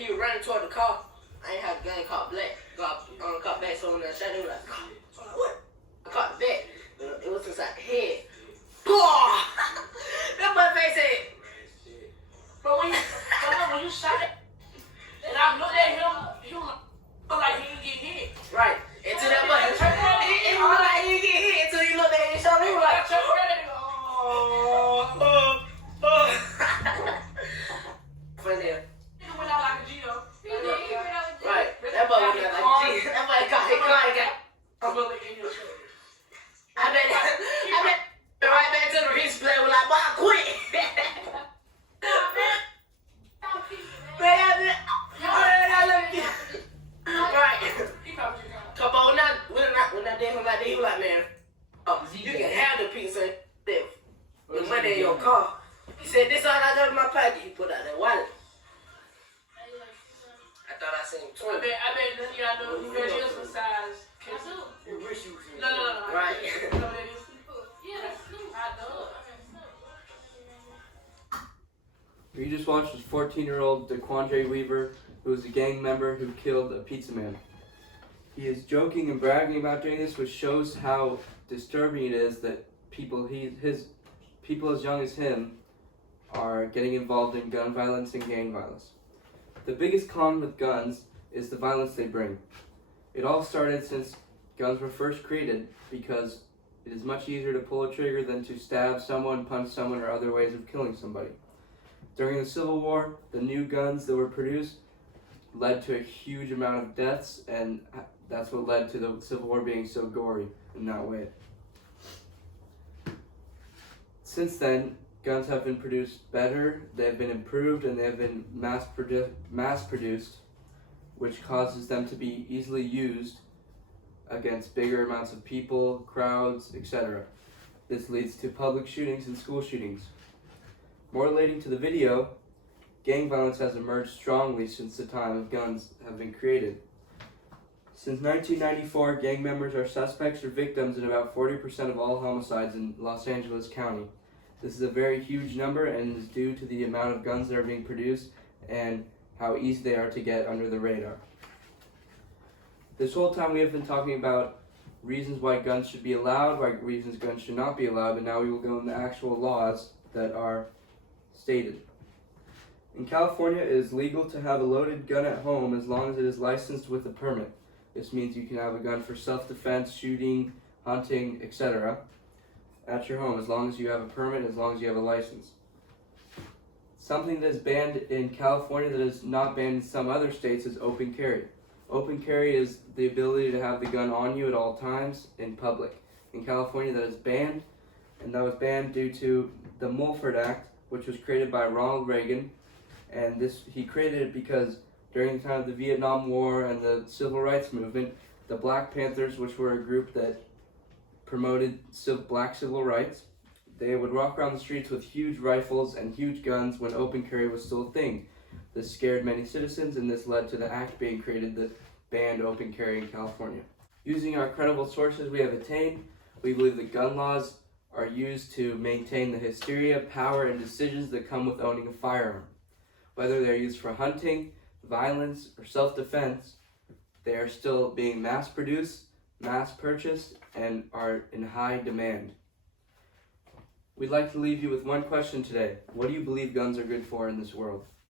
he was running toward the car, I ain't had the gun caught black. Caught back, so when I shot him, like, so I'm like, what? I caught the back. It was inside the head. That boy face said. But when you shot it, and I looked at him, he was like he didn't get hit. Right. Until that boy, he looked like he didn't get hit until he looked at his shoulder. He was like, funny. He went out like a G though. Right. That boy went out like a G. That boy got a bullet in your shoulder. I bet right back to the replay was like, boy, I quit. Right. Come on now. When I did him like that, he was like, man, you can have the piece of the money in your car. He said, this all I got in my pocket. He put out that wallet. I thought I seen 20. I bet you got no measures for size. No. Right. We just watched this 14-year-old DeQuandre Weaver, who was a gang member who killed a pizza man. He is joking and bragging about doing this, which shows how disturbing it is that people as young as him are getting involved in gun violence and gang violence. The biggest con with guns is the violence they bring. It all started since guns were first created because it is much easier to pull a trigger than to stab someone, punch someone, or other ways of killing somebody. During the Civil War, the new guns that were produced led to a huge amount of deaths, and that's what led to the Civil War being so gory in that way. Since then, guns have been produced better, they have been improved, and they have been mass produced, which causes them to be easily used against bigger amounts of people, crowds, etc. This leads to public shootings and school shootings. More relating to the video, gang violence has emerged strongly since the time of guns have been created. Since 1994, gang members are suspects or victims in about 40% of all homicides in Los Angeles County. This is a very huge number and is due to the amount of guns that are being produced and how easy they are to get under the radar. This whole time we have been talking about reasons why guns should be allowed, why reasons guns should not be allowed, and now we will go into actual laws that are stated. In California, it is legal to have a loaded gun at home as long as it is licensed with a permit. This means you can have a gun for self-defense, shooting, hunting, etc. at your home as long as you have a permit, as long as you have a license. Something that is banned in California that is not banned in some other states is open carry. Open carry is the ability to have the gun on you at all times in public. In California, that is banned, and that was banned due to the Mulford Act, which was created by Ronald Reagan, and he created it because during the time of the Vietnam War and the Civil Rights Movement, the Black Panthers, which were a group that promoted black civil rights, they would walk around the streets with huge rifles and huge guns when open carry was still a thing. This scared many citizens, and this led to the act being created that banned open carry in California. Using our credible sources we have attained, we believe that gun laws are used to maintain the hysteria, power, and decisions that come with owning a firearm. Whether they're used for hunting, violence, or self-defense, they are still being mass-produced, mass-purchased, and are in high demand. We'd like to leave you with one question today. What do you believe guns are good for in this world?